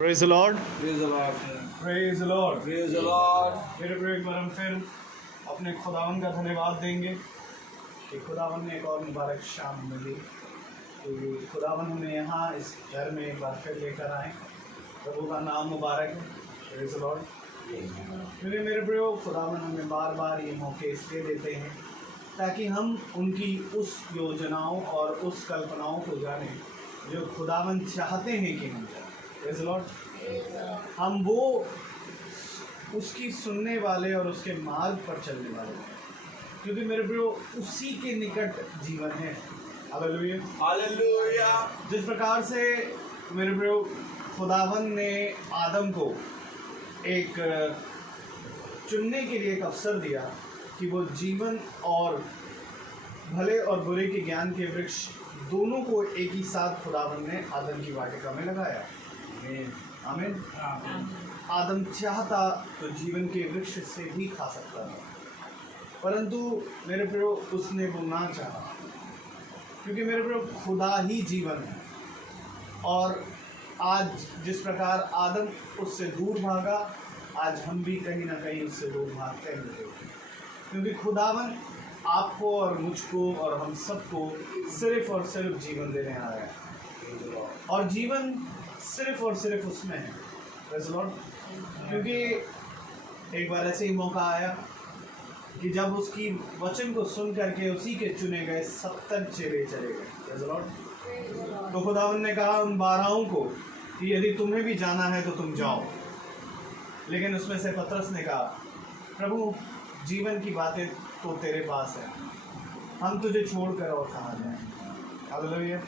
Praise the Lord. Praise the Lord. Praise the Lord. Praise the Lord. मेरे प्रिय एक बार हम फिर अपने खुदावन का धन्यवाद देंगे कि खुदावन ने एक और मुबारक शाम मिली कि खुदावन हमें यहाँ इस घर में एक बार फिर लेकर आए। प्रभु का नाम मुबारक है। Praise the Lord. क्योंकि मेरे प्रियो खुदावन हमें बार बार ये मौके इसलिए देते हैं ताकि हम उनकी उस योजनाओं और उस कल्पनाओं को जानें जो खुदावन चाहते हैं कि हम जानें। Praise the Lord. हम वो उसकी सुनने वाले और उसके मार्ग पर चलने वाले हैं, क्योंकि मेरे प्रियो उसी के निकट जीवन है। हालेलुया। हालेलुया। जिस प्रकार से मेरे प्रियो खुदावन ने आदम को एक चुनने के लिए एक अवसर दिया कि वो जीवन और भले और बुरे के ज्ञान के वृक्ष दोनों को एक ही साथ खुदावन ने आदम की वाटिका में लगाया। आमीन। आदम चाहता तो जीवन के वृक्ष से भी खा सकता था, परंतु मेरे प्रियो उसने वो ना चाहा, क्योंकि मेरे प्रियो खुदा ही जीवन है। और आज जिस प्रकार आदम उससे दूर भागा, आज हम भी कहीं ना कहीं उससे दूर भागते हैं, क्योंकि खुदावन आपको और मुझको और हम सबको सिर्फ और सिर्फ जीवन देने आया है, और जीवन सिर्फ और सिर्फ उसमें है। Praise the Lord. क्योंकि एक बार ऐसे ही मौका आया कि जब उसकी वचन को सुन करके उसी के चुने गए 70 चेले चले गए। Praise the Lord. तो खुदावन ने कहा उन 12 को कि यदि तुम्हें भी जाना है तो तुम जाओ, लेकिन उसमें से पतरस ने कहा प्रभु जीवन की बातें तो तेरे पास है, हम तुझे छोड़कर और कहाँ जाएं। हालेलुया।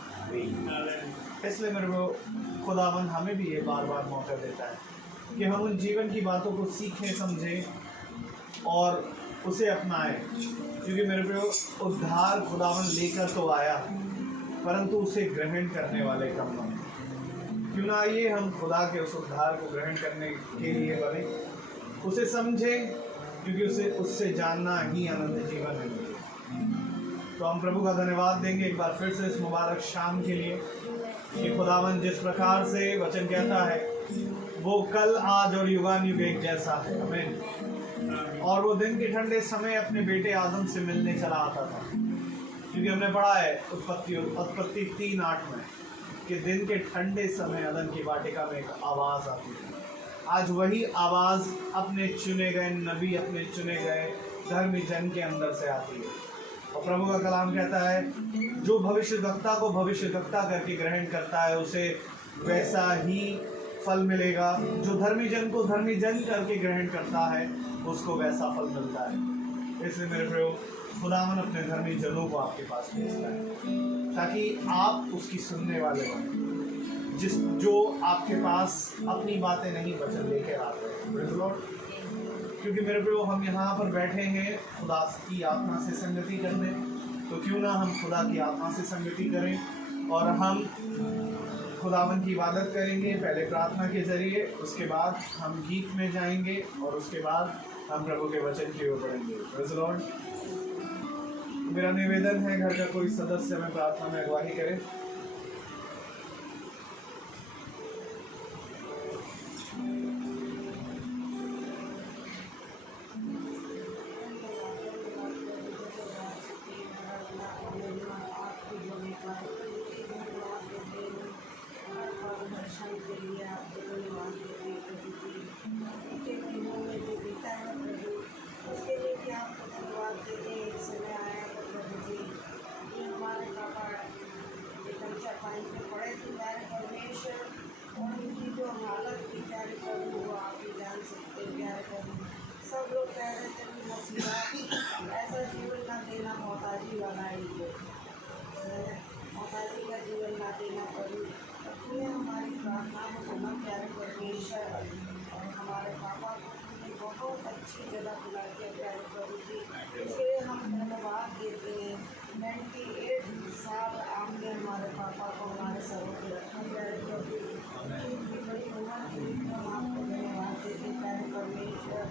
इसलिए मेरे को खुदावन हमें भी ये बार बार मौका देता है कि हम उन जीवन की बातों को सीखें, समझें और उसे अपनाएं, क्योंकि मेरे को उद्धार खुदावन लेकर तो आया, परंतु उसे ग्रहण करने वाले कम बने। क्यों ना आइए हम खुदा के उस उद्धार को ग्रहण करने के लिए बने, उसे समझें, क्योंकि उसे उससे जानना ही अनंत जीवन है। तो हम प्रभु का धन्यवाद देंगे एक बार फिर से इस मुबारक शाम के लिए कि खुदावन जिस प्रकार से वचन कहता है वो कल आज और युगानुयुग एक जैसा है। आमीन। और वो दिन के ठंडे समय अपने बेटे आदम से मिलने चला आता था, क्योंकि हमने पढ़ा है उत्पत्ति 3:8 में कि दिन के ठंडे समय आदम की वाटिका में एक आवाज़ आती है। आज वही आवाज़ अपने चुने गए नबी, अपने चुने गए धर्मी जन के अंदर से आती है। और प्रभु का कलाम कहता है जो भविष्यवक्ता को भविष्यवक्ता करके ग्रहण करता है उसे वैसा ही फल मिलेगा, जो धर्मी जन को धर्मी जन करके ग्रहण करता है उसको वैसा फल मिलता है। इसलिए मेरे प्रियो खुदावन अपने धर्मी जनों को आपके पास भेजता है ताकि आप उसकी सुनने वाले बने, जो आपके पास अपनी बातें नहीं वचन लेकर आते हैं। Praise the Lord. क्योंकि मेरे प्रियो हम यहाँ पर बैठे हैं खुदा की आत्मा से संगति करने, तो क्यों ना हम खुदा की आत्मा से संगति करें और हम खुदावन की इबादत करेंगे, पहले प्रार्थना के ज़रिए, उसके बाद हम गीत में जाएंगे और उसके बाद हम प्रभु के वचन की ओर बढ़ेंगे। Praise the Lord. मेरा निवेदन है घर का कोई सदस्य में प्रार्थना में अगुवाई करे। सब लोग कह रहे थे कि मसीहा ऐसा जीवन ना देना, मोहताजी वाला ही मोहताजी का जीवन ना देना पड़ी। अपने हमारी प्रार्थना को सुना प्यारे परमेश्वर, और हमारे पापा को तुमने बहुत अच्छी जगह बुला दिया प्यारे प्रभु जी, इसलिए हम धन्यवाद देते हैं। 98 साल आपने हमारे पापा को हमारे सरों पर रखा प्यारे प्रभु, इतनी बड़ी उम्र के लिए हम आपको धन्यवाद देते हैं प्यारे परमेश्वर।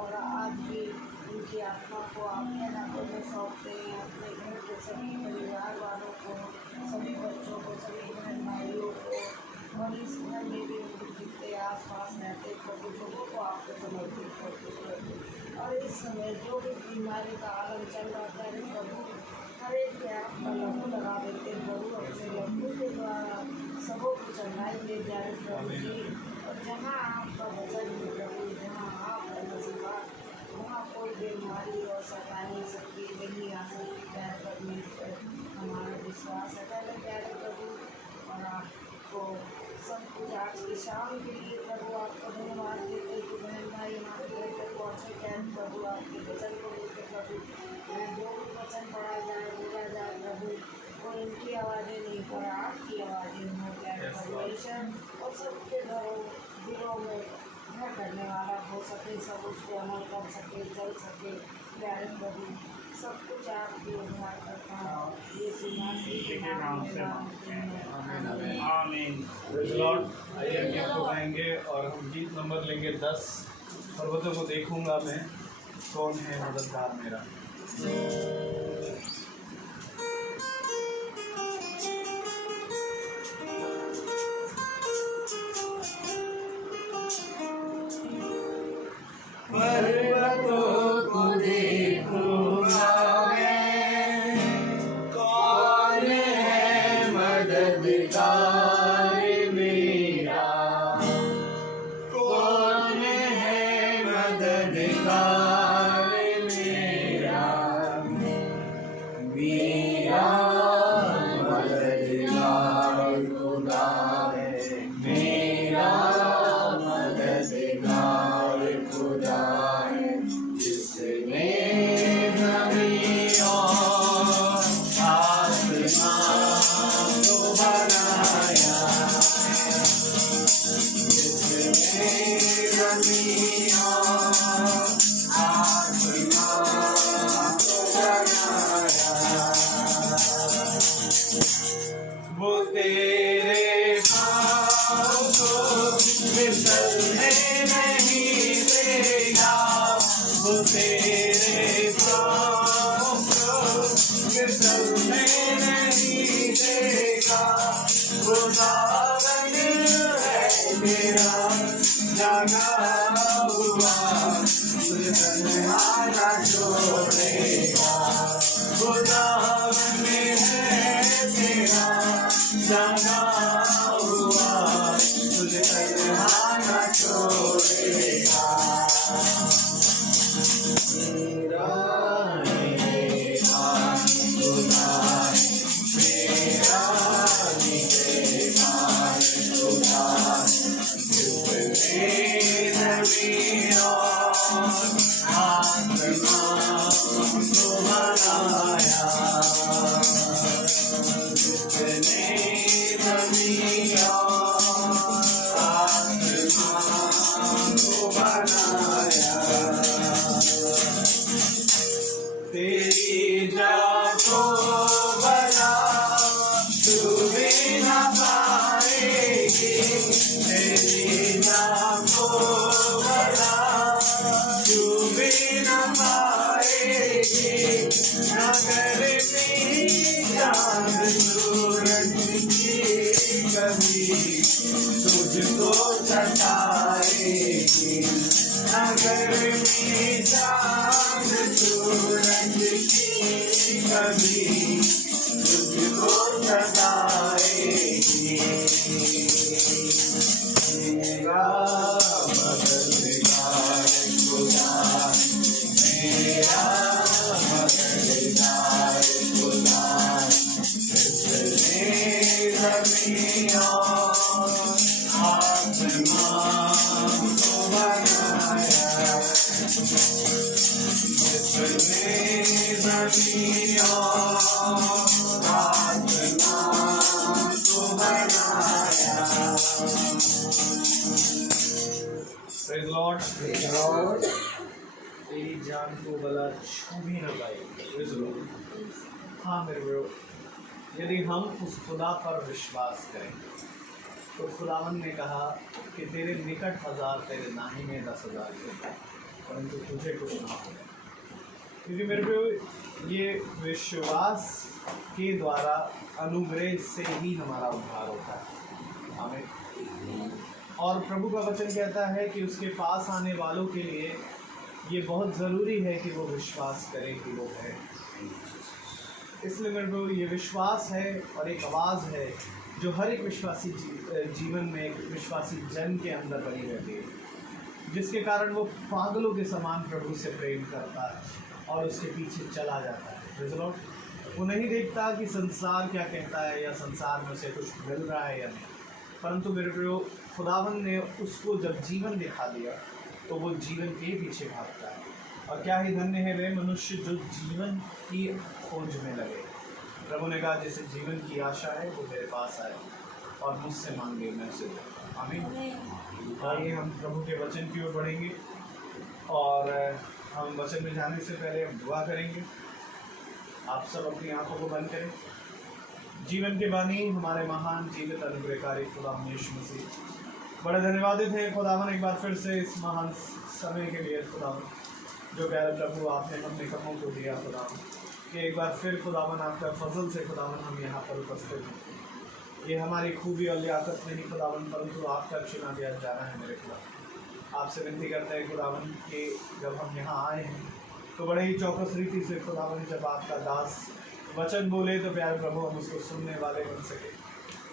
और आज भी उनकी आत्मा को आपके हाथों में सौंपते हैं, अपने घर के सभी परिवार वालों को, सभी बच्चों को, सभी बहन भाइयों को, और इस घर में भी उनकी कुछ को आपको समर्पित करते हैं। और इस समय जो भी बीमारी का आलम चल रहा है प्रभु, हर एक पे आपका लहू लगा देते प्रभु, अपने लहू के द्वारा सबों को चढ़ाई ले जाए प्रभु जी। और जहाँ आपका वचन है प्रभु, जहाँ आप नसीबा, वहाँ कोई बीमारी और सतानी सकती नहीं आ सकती। प्यार परमेश्वर, हमारा विश्वास है पहले प्यारे प्रभु। और आपको सब कुछ आज की शाम के लिए प्रभु आपको धन्यवाद देते कि बहन भाई हमारे घर तक पहुँचे। क्या प्रभु आपके वचन को लेकर प्रभु, जो भी वचन पढ़ा जाए बोला जाए प्रभु, वो इनकी आवाज़ें नहीं पर आपकी आवाज़ें हो। प्यारे परमेश्वर, और सबके घरों दिलों में घर करने वाला हो सके, सब उसको अमल कर सके, चल सके। प्यारे प्रभु, सब कुछ आपके उद्धार करता हूँ यीशु मसीह के नाम से मांगते हैं, आमीन। Praise Lord. आइए हम गीत को गाएंगे और हम गीत नंबर लेंगे 10। पर्वतों को देखूंगा मैं, कौन है मददगार मेरा। पर्वतों को देखूंगा मैं, कौन है मददगार मेरा, कौन है मददगार मेरा, मेरा मददगार खुदा है, मेरा मददगार खुदा है, जिसने ज़मीन और आसमान को बनाया, जिसने ज़मीन और आसमान को बनाया, वो तेरे पाँव को फिसलने नहीं देगा, वो तेरे पाँव को फिसलने नहीं देगा, वो दामन है तेरा जाना हुआ, तुझे तन्हा न छोड़ेगा, वो दामन है तेरा जाना हुआ, तुझे तन्हा न छोड़ेगा। मेरा निगहबान खुदा है, मेरा निगहबान खुदा है, जिसने ज़मीन और आसमान को बनाया, जिसने ज़मीन और आसमान को बनाया, तेरी जान को बना तू भी न पाएगी, तेरी जान को बना तू भी न पाएगी, न गर्मी चाँद सूरज की कभी तुझको सताएगी, न गर्मी चाँद सूरज की कभी तुझको सताएगी, मेरा मददगार खुदा, मेरा मददगार खुदा, जिसने ज़मीन और आसमान को बनाया, जिसने ज़मीन और आसमान को बनाया। Praise Lord. तेरी जान को भला छू भी न पाएगी। Praise Lord. हाँ मेरे ब्रो, यदि हम उस खुदा पर विश्वास करें तो खुदावन ने कहा कि तेरे निकट 1000 तेरे नाही में 10,000 होगा, परंतु तुझे कुछ ना होगा। क्योंकि मेरे ब्रो, ये विश्वास के द्वारा अनुग्रह से ही हमारा उद्धार होता है। हमें और प्रभु का वचन कहता है कि उसके पास आने वालों के लिए ये बहुत ज़रूरी है कि वो विश्वास करें कि वो है। इसलिए मेरे को ये विश्वास है और एक आवाज़ है जो हर एक विश्वासी जीवन में एक विश्वासी जन के अंदर बनी रहती है, जिसके कारण वो पागलों के समान प्रभु से प्रेम करता है और उसके पीछे चला जाता है। Praise the Lord। वो नहीं देखता कि संसार क्या कहता है या संसार में उसे कुछ मिल रहा है या नहीं, परंतु मेरे प्रियो खुदावन ने उसको जब जीवन दिखा दिया तो वो जीवन के पीछे भागता है। और क्या ही धन्य है वे मनुष्य जो जीवन की खोज में लगे। प्रभु ने कहा जैसे जीवन की आशा है वो मेरे पास आए और मुझसे मांगे मैं उसे दूंगा। आमीन। आइए हम प्रभु के वचन की ओर बढ़ेंगे और हम वचन में जाने से पहले हम दुआ करेंगे। आप सब अपनी आंखों को बंद करें। जीवन के बानी हमारे महान जीवित अनुग्रहकारी खुदा यीशु मसीह, बड़े धन्यवादित हैं खुदावन एक बार फिर से इस महान समय के लिए खुदावन, जो प्यारे प्रभु आपने हम निकमों को दिया खुदावन, कि एक बार फिर खुदावन आपका फजल से खुदावन हम यहाँ पर उपस्थित हैं। ये हमारी खूबी और लियाकत नहीं खुदावन, परंतु आपका चुना दिया जाना है मेरे खुदा। आपसे विनती करते हैं खुदावन कि जब हम यहाँ आए हैं तो बड़े ही चौकस रीति से खुदावन जब आपका दास वचन बोले तो प्यारे प्रभु हम उसको सुनने वाले बन सके।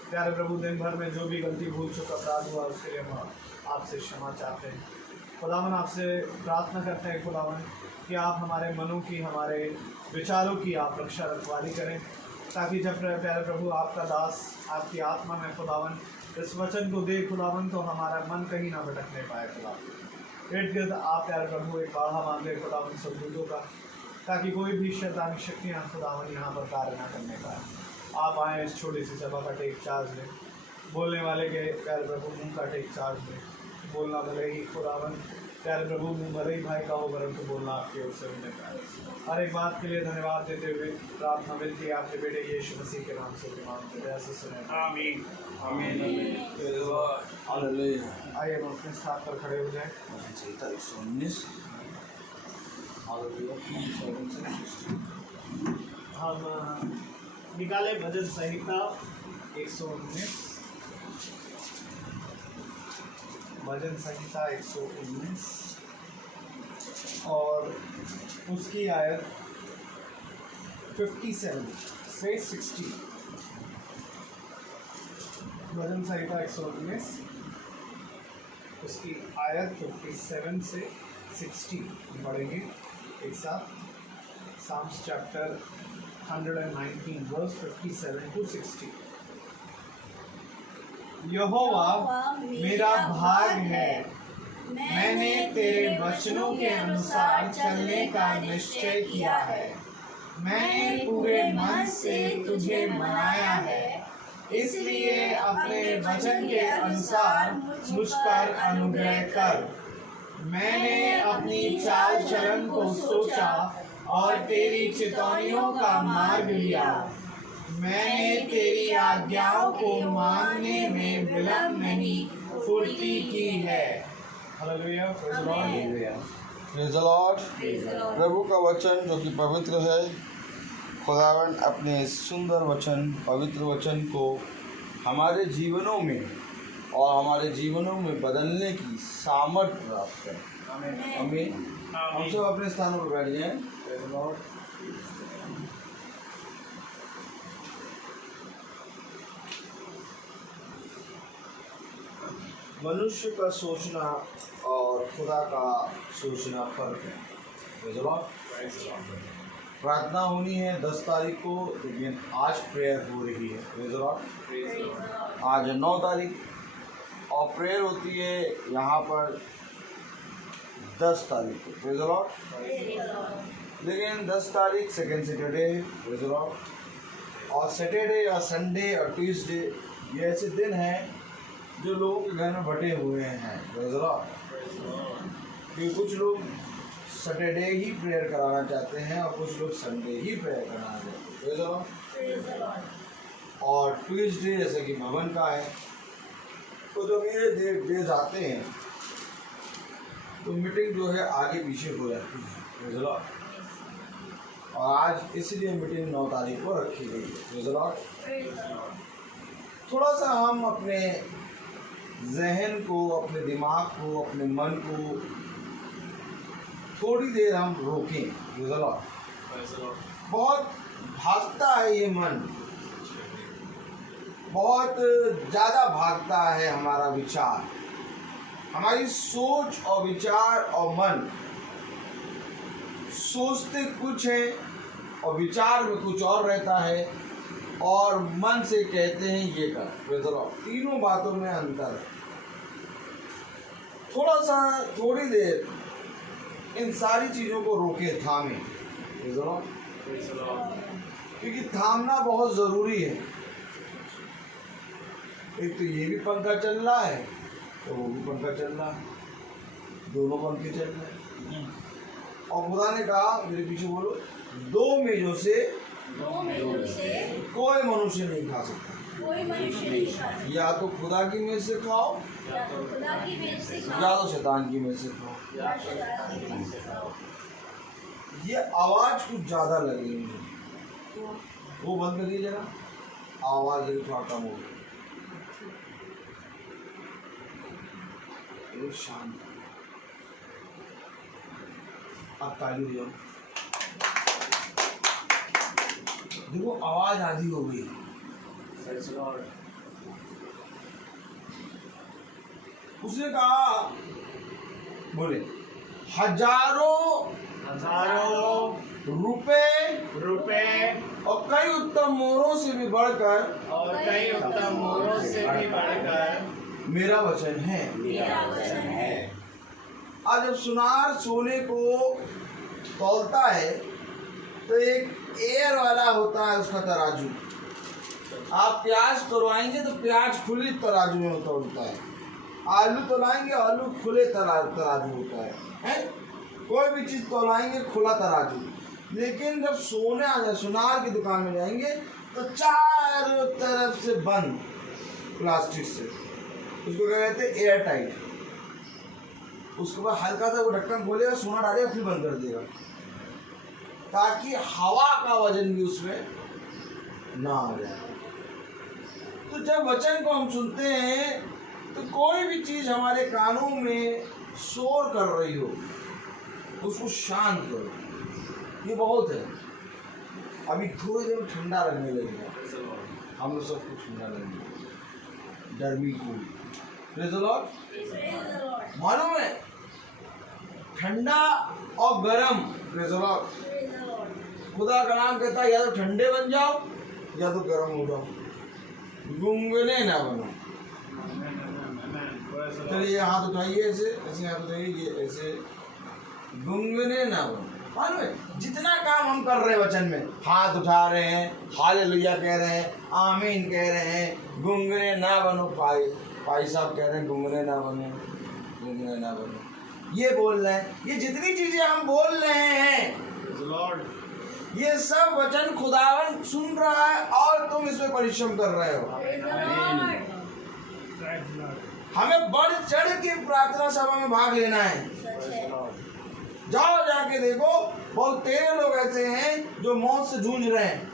प्यारे प्रभु दिन भर में जो भी गलती भूल चुका अपराध हुआ उसके लिए हम आपसे क्षमा चाहते हैं खुदावन। आपसे प्रार्थना करते हैं खुदावन कि आप हमारे मनों की, हमारे विचारों की आप रक्षा रखवाली करें, ताकि जब प्यारे प्रभु आपका दास आपकी आत्मा में खुदावन इस वचन को दे खुदावन तो हमारा मन कहीं ना भटकने पाए खुदावन। इर्द गिर्द आप प्यारे प्रभु एक बाढ़ा मांगे खुदावन सबूतों का, ताकि कोई भी शैतानी शक्तियाँ खुदावन यहाँ पर कार्य ना करने पाए। आप आएँ इस छोटी सी सभा का टेक चार्ज लें, बोलने वाले के प्यारे प्रभु मुँह का टेक चार्ज लें। बोलना भले ही खुदावन प्यारे प्रभु मुँह भले ही भाई का हो, परंतु बोलना आपकी ओर से होने पाए। हर एक बात के लिए धन्यवाद देते हुए प्रार्थना विनती है आपके बेटे यीशु मसीह के नाम से मांगते हैं, ऐसे सुने आमीन आमीन हालेलुया। आइए हम अपने स्थान पर खड़े हो जाएं। हम निकाले भजन संहिता 119, भजन संहिता 119 और उसकी आयत 57 से 60। भजन संहिता 119 उसकी आयत 57 से 60 पढ़ेंगे एक साथ। Psalms chapter 119 verse 57 to 60। यहोवा मेरा भाग है, मैंने तेरे वचनों के अनुसार चलने का निश्चय किया है। मैंने पूरे मन से तुझे मनाया है, इसलिए अपने वचन के अनुसार मुझ पर अनुग्रह कर। मैंने अपनी चाल चलन को सोचा और तेरी चितौनियों का मार्ग लिया। मैंने तेरी आज्ञाओं को मानने में विलंब नहीं, फुर्ती की है। Hallelujah, praise the Lord. Praise the Lord. प्रभु का वचन जो कि पवित्र है, खुदावन अपने सुंदर वचन, पवित्र वचन को हमारे जीवनों में और हमारे जीवनों में बदलने की सामर्थ्य प्राप्त करें। आमीन। हम सब अपने स्थानों पर बैठ जाएं। Praise the Lord. मनुष्य का सोचना और खुदा का सोचना फर्क है। Praise the Lord. प्रार्थना होनी है 10 तारीख को, लेकिन आज प्रेयर हो रही है। Praise the Lord. आज 9 तारीख और प्रेयर होती है यहाँ पर 10 तारीख को। Praise the Lord. लेकिन 10 तारीख second Saturday. Praise the Lord. और सैटरडे और संडे और ट्यूसडे ये ऐसे दिन हैं जो लोगों के घर में बटे हुए हैं। Praise the Lord. क्योंकि कुछ लोग सैटरडे ही प्रेयर कराना चाहते हैं और कुछ लोग संडे ही प्रेयर कराना चाहते हैं। Praise the Lord. और ट्यूसडे जैसे कि भवन का है, तो जब ये डेज आते हैं तो मीटिंग जो है आगे पीछे हो जाती है। Praise the Lord. और आज इसलिए मीटिंग 9 तारीख को रखी गई है। Praise the Lord. थोड़ा सा हम अपने जहन को, अपने दिमाग को, अपने मन को थोड़ी देर हम रोकें। बहुत भागता है ये मन, बहुत ज़्यादा भागता है हमारा विचार, हमारी सोच और विचार और मन। सोचते कुछ है और विचार में कुछ और रहता है, और मन से कहते हैं ये कर। तीनों बातों में अंतर है। थोड़ी देर इन सारी चीज़ों को रोके, थामे, क्योंकि थामना बहुत ज़रूरी है। एक तो ये भी पंखा चल रहा है, तो वो भी पंखा चल रहा है, दोनों पंखे चल रहे हैं। और खुदा ने कहा, मेरे पीछे बोलो, दो मेजों से कोई मनुष्य नहीं खा सकता। या तो खुदा की मेज से खाओ, या तो शैतान की मेज से खाओ। ये आवाज कुछ ज्यादा लग रही है, वो बंद करिए जरा, आवाज थोड़ा कम हो गई। शांत, अब ताली हो जाओ। देखो आवाज आधी हो गई। उसने कहा, बोले, हजारों रुपए और कई उत्तम मोहरों से भी बढ़कर मेरा वचन है। आज जब सुनार सोने को तौलता है तो एक एयर वाला होता है उसका तराजू। आप प्याज तोड़वाएंगे तो प्याज खुली तराजू में तोड़ता है, आलू तोलाएंगे आलू खुले तराजू होता है? कोई भी चीज़ तोलाएंगे खुला तराजू। लेकिन जब सोने आ जाए, सुनार की दुकान में जाएंगे तो चारों तरफ से बंद प्लास्टिक से, उसको क्या कहते हैं, एयर टाइट। उसके बाद हल्का सा वो ढक्कन खोलेगा, सोना डालेगा, फिर बंद कर देगा, ताकि हवा का वजन भी उसमें ना आ जाए। तो जब वचन को हम सुनते हैं तो कोई भी चीज़ हमारे कानों में शोर कर रही हो, उसको शांत करो। ये बहुत है। अभी थोड़ी देर ठंडा लगने लगेगा, हम लोग सब कुछ ठंडा लगेगा, गर्मी को। Praise the Lord. मालूम है, ठंडा और गरम, प्रेज़ द लॉर्ड, खुदा का नाम कहता है, या तो ठंडे बन जाओ या तो गरम हो जाओ, गुनगुने ना बनो। चलिए हाथ उठाइए, ऐसे ऐसे हाथ उठाइए, ये ऐसे, गुनगुने ना बनो। मालूम है, जितना काम हम कर रहे हैं वचन में, हाथ उठा रहे हैं, हालेलुया कह रहे हैं, आमीन कह रहे हैं, गुनगुने ना बनो। भाई साहब कह रहे हैं गुनगुने ना बनो, गुनगुने ना बनो। ये बोल रहे हैं, ये जितनी चीजें हम बोल रहे हैं लॉर्ड, ये सब वचन खुदावन सुन रहा है और तुम इसमें परिश्रम कर रहे हो। हमें बढ़ चढ़ के प्रार्थना सभा में भाग लेना है। जाओ जाके देखो, बहुत तेरे लोग ऐसे हैं जो मौत से जूझ रहे हैं,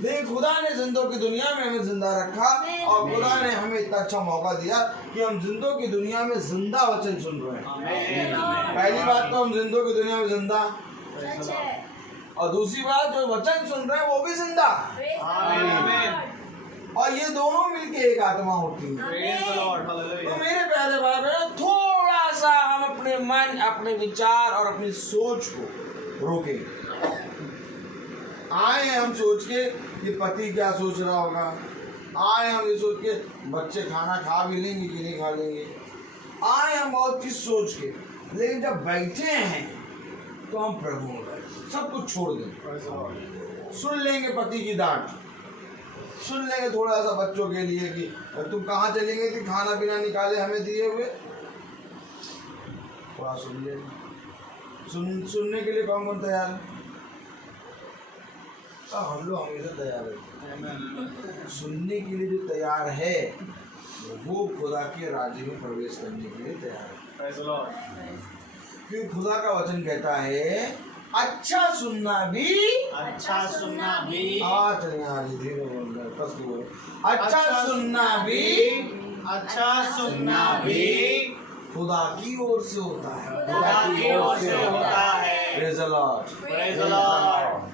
लेकिन खुदा ने जिंदों की दुनिया में हमें जिंदा रखा, और खुदा ने हमें इतना अच्छा मौका दिया कि हम जिंदों की दुनिया में जिंदा वचन सुन रहे हैं। पहली बात तो हम जिंदों की दुनिया में जिंदा, और दूसरी बात जो वचन सुन रहे हैं वो भी जिंदा, और ये दोनों मिलके एक आत्मा होती है। तो मेरे प्यारे भाई बहनों, थोड़ा सा हम अपने मन, अपने विचार और अपनी सोच को रोके। आए हम सोच के कि पति क्या सोच रहा होगा, आए हम ये सोच के बच्चे खाना खा भी लेंगे कि नहीं खा लेंगे, आए हम बहुत चीज सोच के, लेकिन जब बैठे हैं तो हम प्रभु में बैठे, सब कुछ छोड़ दें। सुन लेंगे पति की डांट, सुन लेंगे थोड़ा सा बच्चों के लिए कि तुम कहाँ चलेंगे कि खाना पीना निकाले हमें दिए हुए, थोड़ा सुन लेंगे। सुनने के लिए कौन कौन तैयार है? हम लोग हमेशा तैयार है। सुनने के लिए जो तैयार है वो खुदा के राज्य में प्रवेश करने के लिए तैयार है। क्योंकि खुदा का वचन कहता है, अच्छा सुनना भी अच्छा सुनना भी अच्छा सुनना भी अच्छा सुनना भी खुदा की ओर से होता है। खुदा की ओर से होता है। Praise the Lord। Praise the Lord।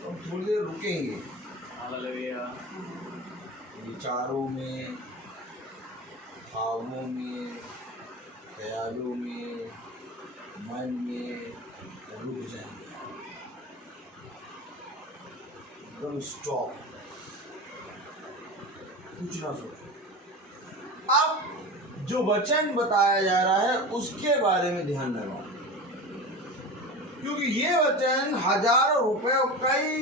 हम थोड़ी देर रुकेंगे हालेलुया। विचारों में, भावों में, ख्यालों में, मन में रुक जाएंगे, एकदम स्टॉप, कुछ ना सोचो। अब जो वचन बताया जा रहा है उसके बारे में ध्यान लगाओ, क्योंकि ये वचन हजारों रुपए और कई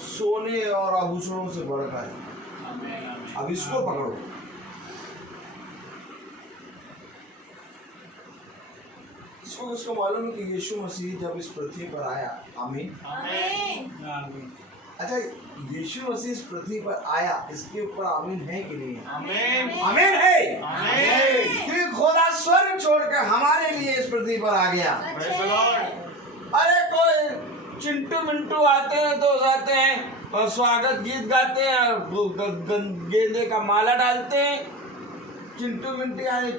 सोने और आभूषणों से बढ़कर है। अब इसको पकड़ो। इसको मालूम है कि यीशु मसीह जब इस पृथ्वी पर आया, आमीन, आमीन। अच्छा, यीशु मसीह इस पृथ्वी पर आया, इसके ऊपर आमीन है कि नहीं है? आमीन। आमीन है। आमीन। क्योंकि खुदा स्वर्ग छोड़कर हमारे लिए इस पृथ्वी पर आ गया। Praise the Lord। अरे कोई चिंटू मिंटू आते हैं तो जाते हैं और स्वागत गीत गाते हैं और गेंदे का माला डालते हैं। चिंटू मिंटू यानी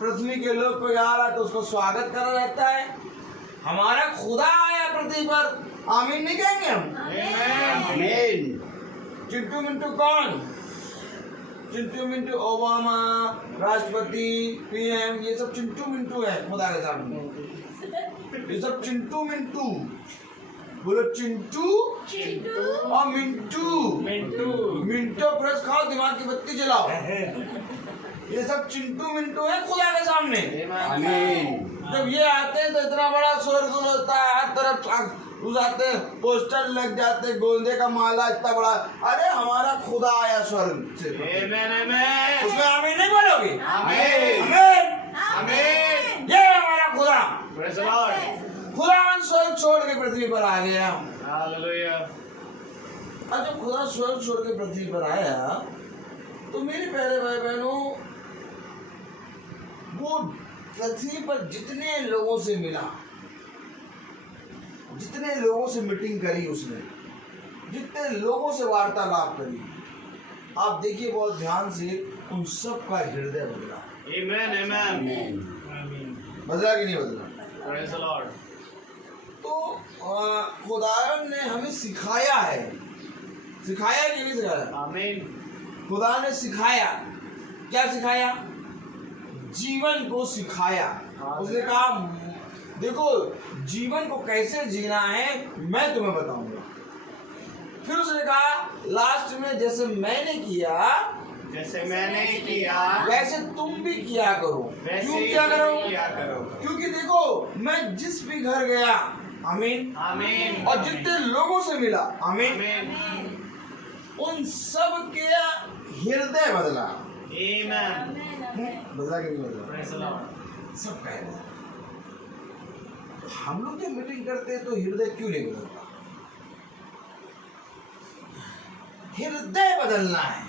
पृथ्वी के लोग कोई आ रहा तो उसको स्वागत करा जाता है। हमारा खुदा आया पृथ्वी पर, आमीन नहीं कहेंगे हम? आमीन। चिंटू मिंटू कौन? चिंटू मिंटू ओबामा, राष्ट्रपति, पीएम, ये सब चिंटू मिंटू है खुदा के सामने। ये सब चिंटू मिंटू, बोलो चिंटू और मिंटू। मिंटो प्रेस खाओ, दिमाग की बत्ती जलाओ। ये सब चिंटू मिंटू है खुदा के सामने। आमीन। जब ये आते हैं तो इतना बड़ा शोरगुल होता है, हर तरफ आते हैं, पोस्टर लग जाते, गोंदे का माला इतना बड़ा। अरे हमारा खुदा आया स्वर्ग से। उसमें आमीन नहीं बोलोगे? आमीन। आमीन। ये हमारा खुदा, Praise the Lord। खुदा स्वर्ग छोड़ के पृथ्वी पर आ गया। हालेलुया। अब जब खुदा स्वर्ग छोड़ के पृथ्वी पर आया तो मेरे प्यारे भाई बहनों, वो पृथ्वी पर जितने लोगों से मिला, जितने लोगों से मीटिंग करी उसने, जितने लोगों से वार्तालाप करी, आप देखिए बहुत ध्यान से, उन सब का हृदय बदला। Amen, amen। बदला कि नहीं बदला? Praise the Lord। तो खुदावन ने हमें सिखाया है, सिखाया कि नहीं सिखाया? आमीन। खुदा ने सिखाया। क्या सिखाया? जीवन को सिखाया। उसने कहा देखो जीवन को कैसे जीना है मैं तुम्हें बताऊंगा। फिर उसने कहा लास्ट में जैसे मैंने किया, जैसे मैंने किया वैसे तुम भी किया करो। वैसे क्यों ही किया करो? किया करो। क्योंकि देखो मैं जिस भी घर गया, आमीन, आमीन। और जितने लोगों से मिला, आमीन, आमीन। उन सब के हृदय बदला। Amen। बदला कि नहीं बदला? Praise the Lord। सब कह रहे हैं। हम लोग जब मीटिंग करते हैं तो हृदय क्यों नहीं बदलता? हृदय बदलना है,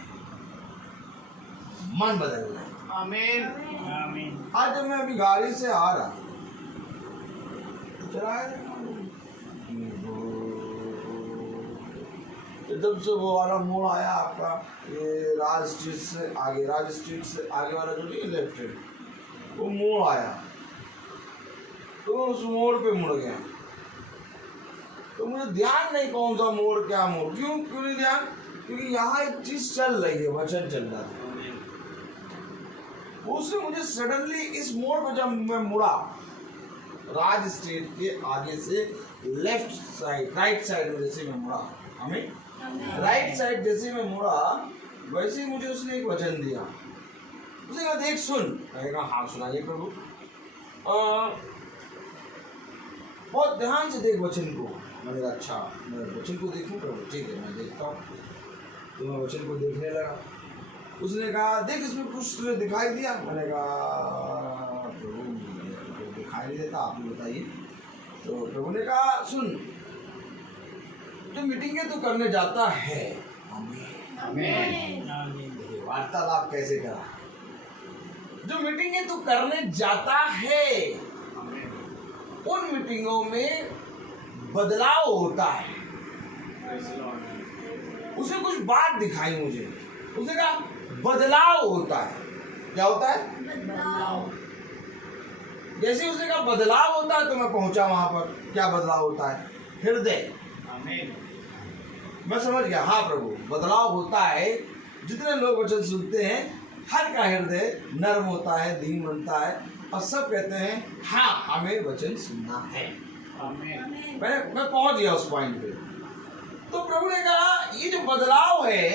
मन बदलना है। आमीन। आमीन। आज जब मैं अभी गाड़ी से आ रहा चला जब से वो वाला मोड़ आया आपका, ये राज स्ट्रीट से आगे, राज स्ट्रीट से आगे वाला जो नहीं लेफ्ट है, वो मोड़ आया तो मैं उस मोड़ पे मुड़ गया। तो मुझे ध्यान नहीं कौन सा मोड़, क्या मोड़, क्यों नहीं ध्यान? क्योंकि यहाँ एक चीज चल रही है, वचन चल रहा है। उसने मुझे सडनली इस मोड़ पर जब मैं मुड़ा, राज स्ट्रीट के आगे से लेफ्ट साइड, राइट साइड में जैसे मैं मुड़ा, हमें राइट साइड जैसे मैं मुड़ा, वैसे ही मुझे उसने एक वचन दिया। उसने कहा देख सुन। मैंने कहा हाँ सुनाइए प्रभु। बहुत ध्यान से देख वचन को। मैंने कहा अच्छा मैं वचन को देखूं प्रभु? ठीक है मैं देखता हूँ। तो मैं वचन को देखने लगा। उसने कहा देख इसमें कुछ तुझे दिखाई दिया? मैंने कहा प्रभु दिखाई नहीं देता, आप ही बताइए। तो प्रभु ने कहा सुन, जो मीटिंगें तू करने जाता है, वार्तालाप कैसे करा, जो मीटिंगें तू करने जाता है उन मीटिंगों में बदलाव होता है। उसने कुछ बात दिखाई मुझे। उसने कहा बदलाव होता है। क्या होता है? बदलाव। जैसे उसने कहा बदलाव होता है तो मैं पहुंचा वहां पर। क्या बदलाव होता है? हृदय। आमीन। मैं समझ गया, हाँ प्रभु, बदलाव होता है। जितने लोग वचन सुनते हैं हर का हृदय नर्म होता है, दीन बनता है और सब कहते हैं हाँ हमें वचन सुनना है। आमीन। मैं पहुंच गया उस पॉइंट पे। तो प्रभु ने कहा ये जो बदलाव है,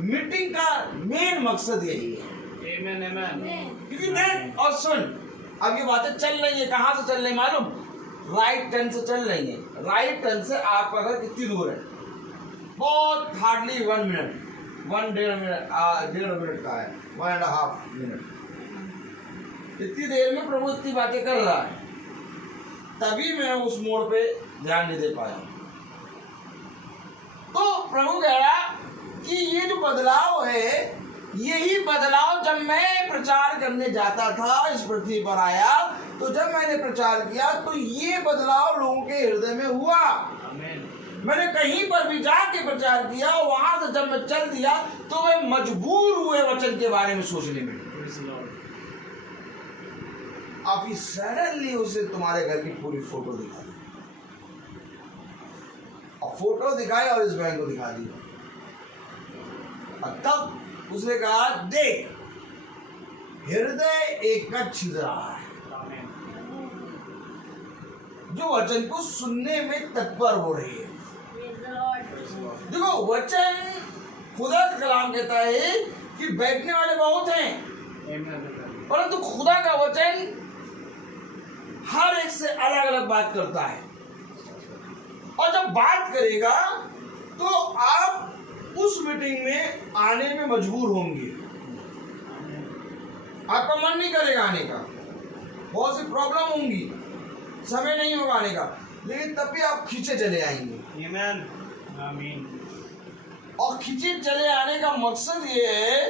मीटिंग का मेन मकसद यही है। आमीन आमीन। क्योंकि देख और सुन, अब ये बातें चल रही है, कहाँ से चल रही है मालूम? राइट टर्न से चल रही है। राइट टर्न से आपका घर कितनी दूर है? बहुत हार्डली 1 मिनट, 1.5 मिनट का है, 1.5 मिनट। इतनी देर में प्रभु इतनी बातें कर रहा है, तभी मैं उस मोड़ पे ध्यान नहीं दे पाया। तो प्रभु कह रहा कि ये जो बदलाव है, यही बदलाव जब मैं प्रचार करने जाता था, इस पृथ्वी पर आया, तो जब मैंने प्रचार किया तो ये बदलाव लोगों के हृदय में हुआ। आमीन। मैंने कहीं पर भी जाके प्रचार किया, वहां से जब मैं चल दिया तो वे मजबूर हुए वचन के बारे में सोचने में। Praise the Lord. आप सडनली उसे तुम्हारे घर की पूरी फोटो दिखा दी, और फोटो दिखाई और इस बहन को दिखा दी, और तब उसने कहा देख हृदय एक का छिद रहा है, आमीन। जो वचन को सुनने में तत्पर हो रही है। Praise the Lord. देखो वचन, खुदा का कलाम कहता है कि बैठने वाले बहुत हैं, आमीन। परंतु खुदा का वचन हर एक से अलग अलग बात करता है, और जब बात करेगा तो आप उस मीटिंग में आने में मजबूर होंगे। आपका मन नहीं करेगा आने का, बहुत सी प्रॉब्लम होंगी, समय नहीं होगा आने का, लेकिन तब भी आप खींचे चले आएंगे। आमीन। आमीन। और खींचे चले आने का मकसद ये है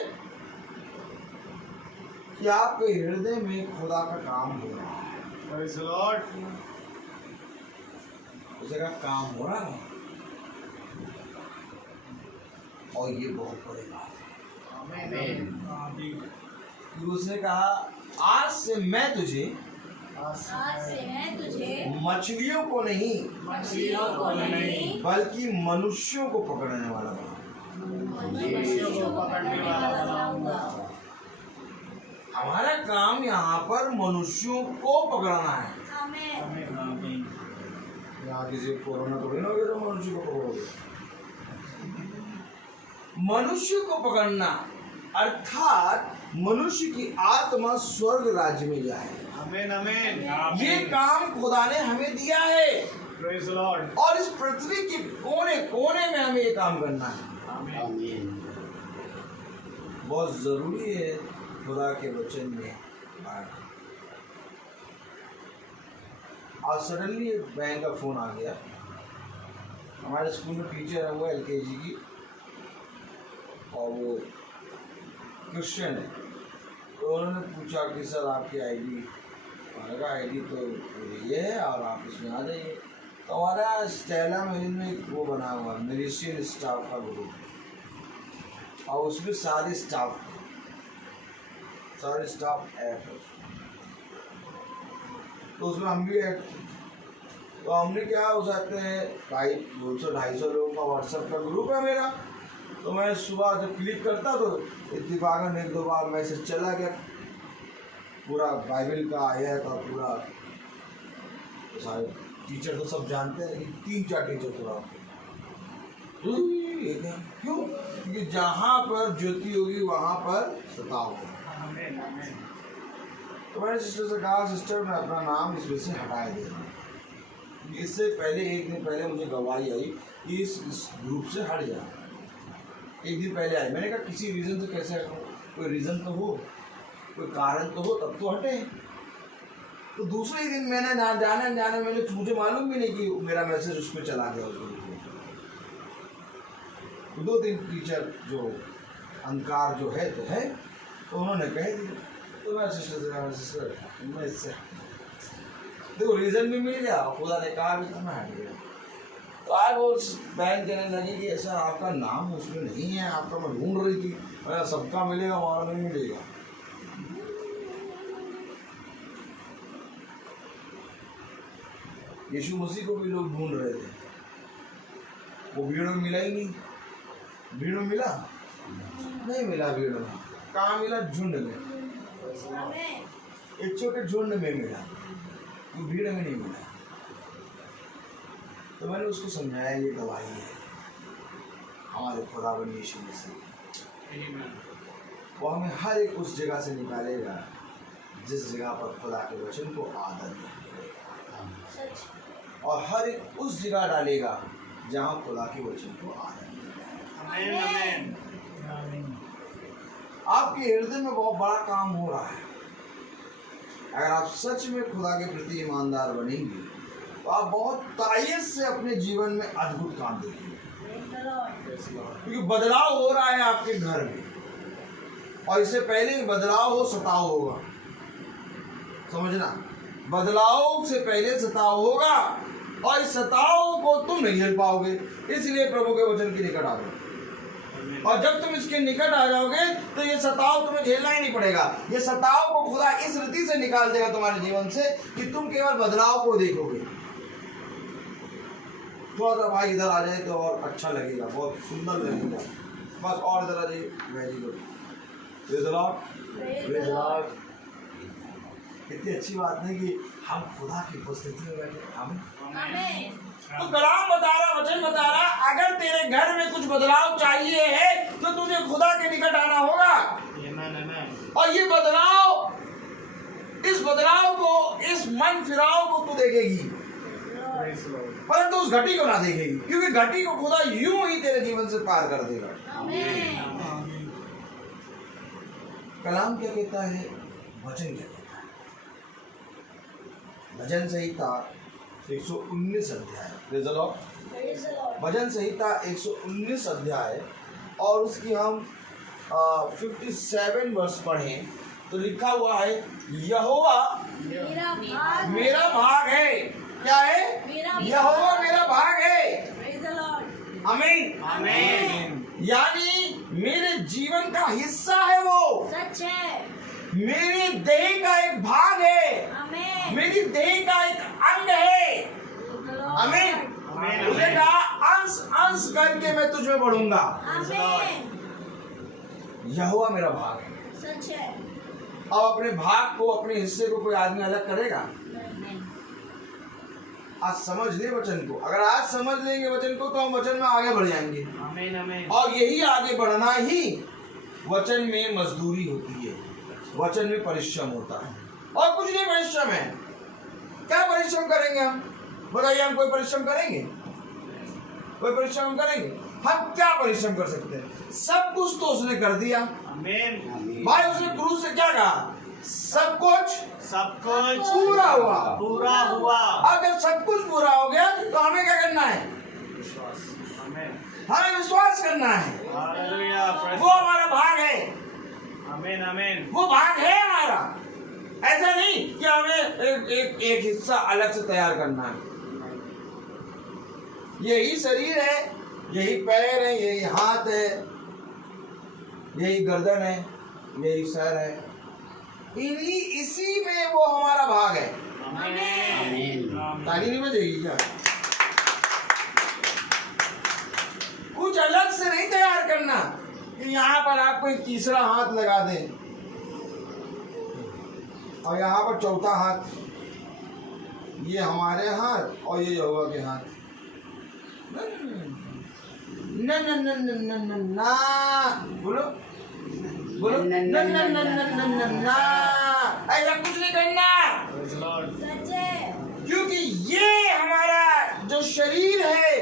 कि आपके हृदय में खुदा का काम हो रहा है। Praise the Lord. उसे का काम हो रहा है, और ये बहुत बड़ी बात है। आमीन। कि उसने कहा आज से मैं तुझे आज से मैं तुझे मछलियों को नहीं मछलियों को नहीं बल्कि मनुष्यों को पकड़ने वाला बनाऊंगा। मनुष्यों को पकड़ने वाला बनाऊंगा। हमारा काम यहाँ पर मनुष्यों को पकड़ना है। आमीन। आमीन। यहाँ किसी को कोरोना तो नहीं हो गया तो मनुष्य को पकड़ोगे? मनुष्य को पकड़ना अर्थात मनुष्य की आत्मा स्वर्ग राज्य में जाए, आमीन। आमीन। ये काम खुदा ने हमें दिया है, Praise the Lord. और इस पृथ्वी के कोने कोने में हमें ये काम करना है। आमीन। बहुत जरूरी है खुदा के वचन में बात। आज सडनली एक बहन का फोन आ गया, हमारे स्कूल में टीचर है वो LKG की, और वो क्रिश्चियन है। तो उन्होंने पूछा कि सर आपकी ID, मैंने कहा ID तो ये है और आप इसमें आ जाइए। तो हमारा स्टेला में एक वो बना हुआ मिलिशियन स्टाफ का ग्रुप, और उसमें सारे स्टाफ ऐड है, तो उसमें हम भी ऐड। तो हमने क्या हो सकते हैं 250-250 लोगों का व्हाट्सएप का ग्रुप है मेरा। तो मैं सुबह जब क्लिक करता तो इत्तेफाकन 1-2 बार मैसेज चला गया, पूरा बाइबल का आया था पूरा। तो सारे टीचर तो सब जानते हैं, लेकिन 3-4 टीचर पूरा क्यों? क्योंकि जहाँ पर ज्योति होगी वहाँ पर सता होगा। आमीन। आमीन। तो मैंने सिस्टर से कहा सिस्टर मैं अपना नाम इसमें से हटा दे रहा हूँ। इससे पहले 1 दिन पहले मुझे गवाही आई कि इस ग्रुप से हट जा। 1 दिन पहले आई, मैंने कहा किसी रीज़न से कैसे हटूँ? कोई रीज़न तो हो, कोई कारण तो हो, तब तो हटे। तो दूसरे ही दिन मैंने जाने मुझे मालूम भी नहीं कि मेरा मैसेज उस पर चला गया उस ग्रुप में। 2-3 टीचर जो अंकार जो है तो है, तो उन्होंने कह दिया। तो मैं सिस्टर से कहा सिस्टर मैं इससे देखो रीज़न भी मिल गया, खुदा ने कहा भी था, मैं हट गया। तो आज वो बहन कहने लगी कि सर आपका नाम उसमें नहीं है, आपका मैं ढूंढ रही थी। मैं सबका मिलेगा, हमारा नहीं मिलेगा। यीशु मसीह को भी लोग ढूंढ रहे थे, वो भीड़ में मिला ही नहीं। भीड़ में मिला नहीं, मिला भीड़ में। कहाँ मिला? झुंड में, आमेन। एक छोटे झुंड में मिला, वो भीड़ में नहीं मिला। तो मैंने उसको समझाया ये गवाही है हमारे खुदावन यीशु मसीह। वो हमें हर एक उस जगह से निकालेगा जिस जगह पर खुदा के वचन को आदर है, सच। और हर एक उस जगह डालेगा जहाँ खुदा के वचन को आदर है। आमेन। आपके हृदय में बहुत बड़ा काम हो रहा है। अगर आप सच में खुदा के प्रति ईमानदार बनेंगे तो आप बहुत तायत से अपने जीवन में अद्भुत काम देखेंगे, क्योंकि बदलाव हो रहा है आपके घर में। और इससे पहले बदलाव हो, सताव होगा। समझना, बदलाव से पहले सताव होगा, और इस सताव को तुम नहीं झेल पाओगे। इसलिए प्रभु के वचन के निकट आ जाओ, और जब तुम इसके निकट आ जाओगे तो ये सताव तुम्हें झेलना ही नहीं पड़ेगा। ये सताव को खुदा इस रीति से निकाल देगा तुम्हारे जीवन से कि तुम केवल बदलाव को देखोगे। थोड़ा सा भाई इधर आ जाए तो और अच्छा लगेगा, बहुत सुंदर लगेगा। बस और इधर आ जाइए। Very good, praise the Lord. कितनी अच्छी बात है कि हम खुदा की उपस्थिति में बैठे। हम आमेन। तो कलाम बता रहा, वचन बता रहा, अगर तेरे घर में कुछ बदलाव चाहिए है तो तुझे खुदा के निकट आना होगा। और ये बदलाव, इस बदलाव को, इस मन फिराव को तू देखेगी, परंतु उस घटी को ना देखेगी, क्योंकि घटी को खुदा यूं ही तेरे जीवन से पार कर देगा। आमेन। कलाम क्या कहता है, वचन क्या कहता है? भजन संहिता 119 अध्याय, praise the Lord. Praise the Lord. भजन संहिता 119 अध्याय और उसकी हम 57 वर्ष पढ़ें तो लिखा हुआ है, यहोवा मेरा भाग है। क्या है? यहोवा मेरा भाग है। Praise the Lord. आमीन। आमेन। यानी मेरे जीवन का हिस्सा है वो, सच है। मेरी देह का एक भाग है, आमेन। मेरी देह का एक अंग है। आमीन। उसने कहा, अंश अंश करके मैं तुझ में बढ़ूंगा। आमेन। यहोवा मेरा भाग है। सच है। अब अपने भाग को, अपने हिस्से को कोई आदमी अलग करेगा? आज समझ ले वचन को। अगर आज समझ लेंगे वचन को तो हम वचन में आगे बढ़ जाएंगे। आमीन आमीन। और यही आगे बढ़ना ही वचन में मजदूरी होती है, वचन में परिश्रम होता है, और कुछ नहीं परिश्रम है। क्या परिश्रम करेंगे हम? बताइए, हम कोई परिश्रम करेंगे? कोई परिश्रम करेंगे? हम क्या परिश्रम कर सकते हैं? सब कुछ तो उसने कर दिया। आमीन। भाई उसने क्रूस से क्या कहा? सब कुछ पूरा हुआ। अब जब सब कुछ पूरा हो गया तो हमें क्या करना है? आमीन। हमें विश्वास करना है। हालेलुया। वो हमारा भाग है। आमीन आमीन। वो भाग है हमारा। ऐसा नहीं कि हमें एक हिस्सा अलग से तैयार करना है। यही शरीर है, यही पैर है, यही हाथ है, यही गर्दन है, यही सर है, इसी में वो हमारा भाग है। आमीन। ताली नहीं बजेगी क्या? कुछ अलग से नहीं तैयार करना कि यहाँ पर आपको एक तीसरा हाथ लगा दें और यहाँ पर चौथा हाथ, ये हमारे हाथ और ये यहोवा के हाथ। न न न न न न ना, बोलो बोलो, न न न न न न ना, ऐसा कुछ नहीं करना, सच है। क्योंकि ये हमारा जो शरीर है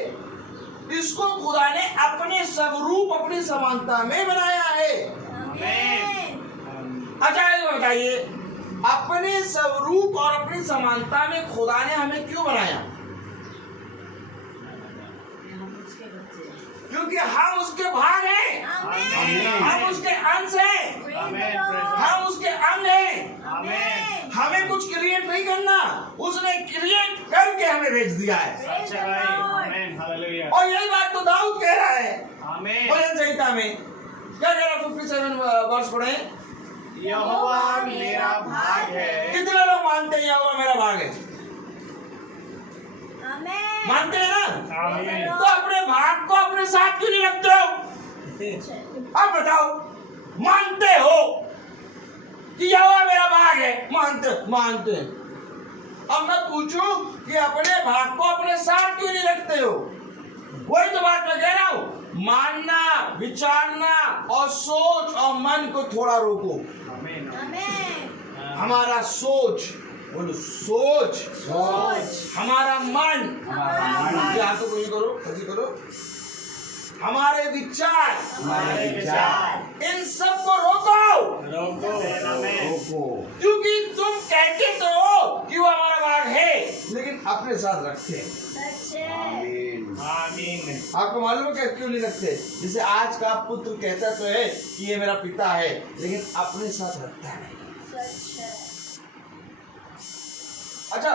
इसको खुदा ने अपने स्वरूप, अपनी समानता में बनाया है। आमेन। अच्छा ये बताइए, अपने स्वरूप और अपनी समानता में खुदा ने हमें क्यों बनाया? क्योंकि हम उसके भाग हैं, आमेन। हम उसके अंश हैं, प्रेज़ द लॉर्ड। हम उसके अंग हैं, आमेन। हमें कुछ क्रिएट नहीं करना, उसने क्रिएट करके हमें भेज दिया है। Praise सच्चा the भाई, Lord. आमेन, हालेलुया, और यही बात तो दाऊद कह रहा है आमेन। भजन संहिता में। क्या कह रहा है? 57 वर्ष पढ़े। यहोवा मेरा भाग है। कितने लोग मानते हैं यहोवा मेरा भाग है? Amen. मानते हैं ना? Praise the तो Lord. अपने भाग को अपने साथ क्यों नहीं रखते हो? अब बताओ, मानते हो कि यहोवा मेरा भाग है? मानते। अब मैं पूछूं कि अपने भाग को अपने साथ क्यों नहीं रखते हो? वही तो बात मैं कह रहा हूं। मानना, विचारना और सोच और मन को थोड़ा रोको। आमेन, Amen. हमारा सोच, बोलो सोच, सोच। हमारा मन, हमारा ये हाथों को ये करो, ऐसे करो, हमारे विचार, हमारे विचार। इन सब को रोको। आमेन, क्योंकि तुम कहते तो हो कि वो हमारा भाग है, लेकिन अपने साथ रखते हैं। सच है। आमीन। आपको मालूम है क्या क्यों नहीं रखते? जैसे आज का पुत्र कहता तो है कि ये मेरा पिता है, लेकिन अपने साथ रखता है। सच है। अच्छा,